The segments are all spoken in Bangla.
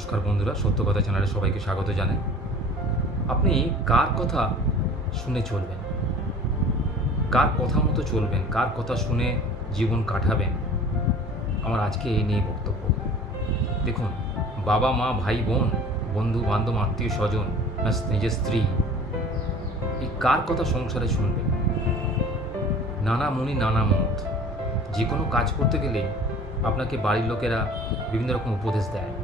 নমস্কার বন্ধুরা, সত্য কথা চ্যানেলে সবাইকে স্বাগত জানাই। আপনি কার কথা শুনে চলবেন, কার কথা মতো চলবেন, কার কথা শুনে জীবন কাটাবেন, আমার আজকে এই নিয়ে বক্তব্য। দেখুন, বাবা মা, ভাই বোন, বন্ধু বান্ধব, আত্মীয় স্বজন, না নিজের স্ত্রী, এই কার কথা সংসারে শুনবেন? নানা মুনি নানা মত। যে কোনো কাজ করতে গেলে আপনাকে বাড়ির লোকেরা বিভিন্ন রকম উপদেশ দেয়,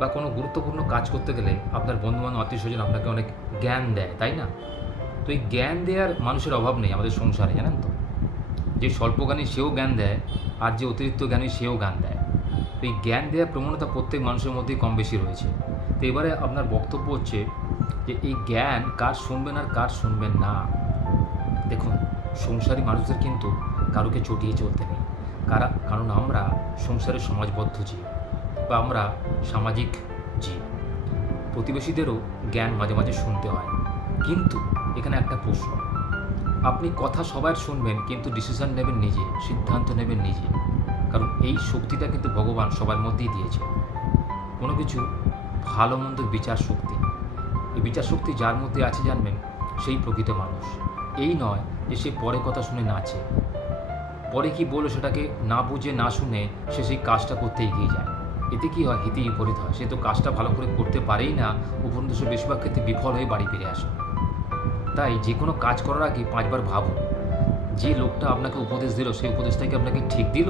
বা কোনো গুরুত্বপূর্ণ কাজ করতে গেলে আপনার বন্ধুবান্ধব, আত্মীয় স্বজন আপনাকে অনেক জ্ঞান দেয়, তাই না? তো এই জ্ঞান দেওয়ার মানুষের অভাব নেই আমাদের সংসারে, জানেন তো? যে স্বল্পজ্ঞানী সেও জ্ঞান দেয়, আর যে অতিরিক্ত জ্ঞানী সেও জ্ঞান দেয়। তো এই জ্ঞান দেওয়ার প্রবণতা প্রত্যেক মানুষের মধ্যেই কম বেশি রয়েছে। তো এবারে আপনার বক্তব্য হচ্ছে যে এই জ্ঞান কার শুনবেন আর কার শুনবেন না। দেখুন, সংসারী মানুষদের কিন্তু কারোকে চটিয়ে চলতে নেই, কারণ আমরা সংসারের সমাজবদ্ধ জীব, বা আমরা সামাজিক জীব। প্রতিবেশীদেরও জ্ঞান মাঝে মাঝে শুনতে হয়, কিন্তু এখানে একটা প্রশ্ন, আপনি কথা সবার শুনবেন কিন্তু ডিসিশন নেবেন নিজে, সিদ্ধান্ত নেবেন নিজে। কারণ এই শক্তিটা কিন্তু ভগবান সবার মধ্যেই দিয়েছে, কোনো কিছু ভালো মন্দ বিচার শক্তি। এই বিচার শক্তি যার মধ্যে আছে জানবেন, সেই প্রকৃত মানুষ। এই নয় যে সে পরে কথা শুনে নাচে, পরে কি বললো সেটাকে না বুঝে না শুনে সে সেই কাজটা করতে এগিয়ে যায়। এতে কি হয়? হিতে বিপরীত হয়। সে তো কাজটা ভালো করে করতে পারেই না, উপরন্ত সে বেশিরভাগ ক্ষেত্রে বিফল হয়ে বাড়ি ফিরে আসে। তাই যে কোনো কাজ করার আগে 5 বার ভাবুন, যে লোকটা আপনাকে উপদেশ দিল সেই উপদেশটাকে আপনাকে ঠিক দিল?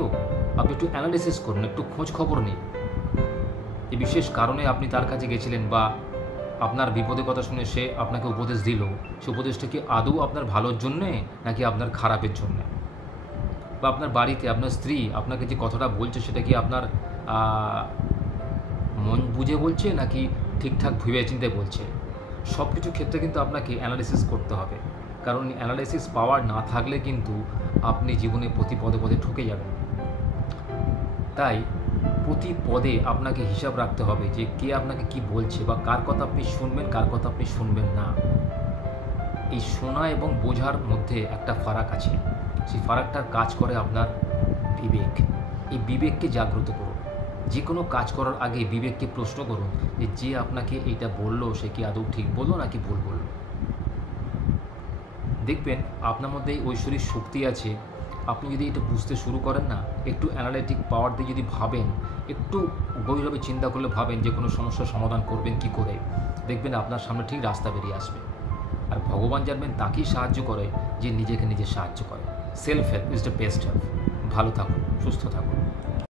আপনি একটু অ্যানালিসিস করুন, একটু খোঁজ খবর নিন। এই বিশেষ কারণে আপনি তার কাছে গেছিলেন, বা আপনার বিপদের কথা শুনে সে আপনাকে উপদেশ দিল, সে উপদেশটা কি আদৌ আপনার ভালোর জন্যে নাকি আপনার খারাপের জন্যে? বা আপনার বাড়িতে আপনার স্ত্রী আপনাকে যে কথাটা বলছে সেটা কি আপনার মন বুঝে বলছে নাকি ঠিকঠাক ভেবে চিন্তে বলছে? সব কিছু ক্ষেত্রে কিন্তু আপনাকে অ্যানালিসিস করতে হবে, কারণ অ্যানালিসিস পাওয়ার না থাকলে কিন্তু আপনি জীবনে প্রতি পদে পদে ঠকে যাবেন। তাই প্রতি পদে আপনাকে হিসাব রাখতে হবে যে কে আপনাকে কি বলছে, বা কার কথা আপনি শুনবেন, কার কথা আপনি শুনবেন না। এই শোনা এবং বোঝার মধ্যে একটা ফারাক আছে, সেই ফারাকটার কাজ করে আপনার বিবেক। এই বিবেককে জাগ্রত করুন। যে কোনো কাজ করার আগে বিবেককে প্রশ্ন করুন যে আপনাকে এইটা বললো সে কি আদৌ ঠিক বললো নাকি ভুল বললো। দেখবেন আপনার মধ্যে এই ঐশ্বরিক শক্তি আছে। আপনি যদি এটা বুঝতে শুরু করেন না, একটু অ্যানালিটিক পাওয়ার দিয়ে যদি ভাবেন, একটু গভীরভাবে চিন্তা করলে ভাবেন যে কোনো সমস্যার সমাধান করবেন কি করে, দেখবেন আপনার সামনে ঠিক রাস্তা বেরিয়ে আসবে। আর ভগবান জানবেন তাকেই সাহায্য করে যে নিজেকে নিজে সাহায্য করে। Self help is the best help. ভালো থাকুন, সুস্থ থাকুন।